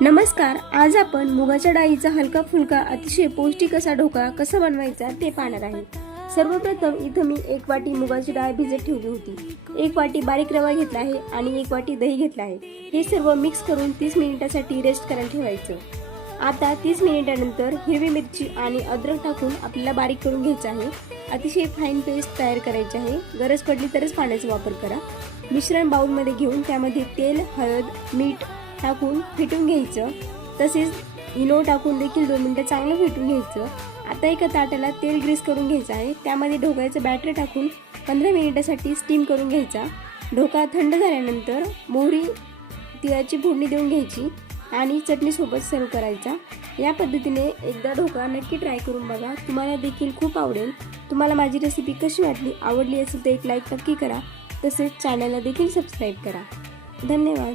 नमस्कार आज आपण मुगाच्या डाळीचा हलका फुलका अतिशय पौष्टिक असा ढोकळा कसा बनवायचा ते पाहणार आहे. सर्वप्रथम इथं मी एक वाटी मुगाची डाळ भिजत ठेवली होती. एक वाटी बारीक रवा घेतला आहे आणि एक वाटी दही घेतला आहे. हे सर्व मिक्स करून तीस मिनिटासाठी रेस्ट करायला ठेवायचं. आता तीस मिनिटानंतर हिरवी मिरची आणि अद्रक टाकून आपल्याला बारीक करून घ्यायचं आहे. अतिशय फाईन पेस्ट तयार करायची आहे. गरज पडली तरच पाण्याचा वापर करा. मिश्रण बाऊलमध्ये घेऊन त्यामध्ये तेल हळद मीठ टाकून फेटून घ्यायचं. तसेच इनो टाकून देखील दोन मिनटं चांगलं फेटून घ्यायचं. आता एका ताटाला तेल ग्रीस करून घ्यायचं आहे. त्यामध्ये ढोकळ्याचं बॅटर टाकून पंधरा मिनिटासाठी स्टीम करून घ्यायचा. ढोका थंड झाल्यानंतर मोहरी तिळाची फोडणी देऊन घ्यायची आणि चटणीसोबत सर्व करायचा. या पद्धतीने एकदा ढोकळा नक्की ट्राय करून बघा. तुम्हाला देखील खूप आवडेल. तुम्हाला माझी रेसिपी कशी वाटली आवडली असेल तर एक लाईक नक्की करा. तसेच चॅनलला देखील सबस्क्राईब करा. धन्यवाद.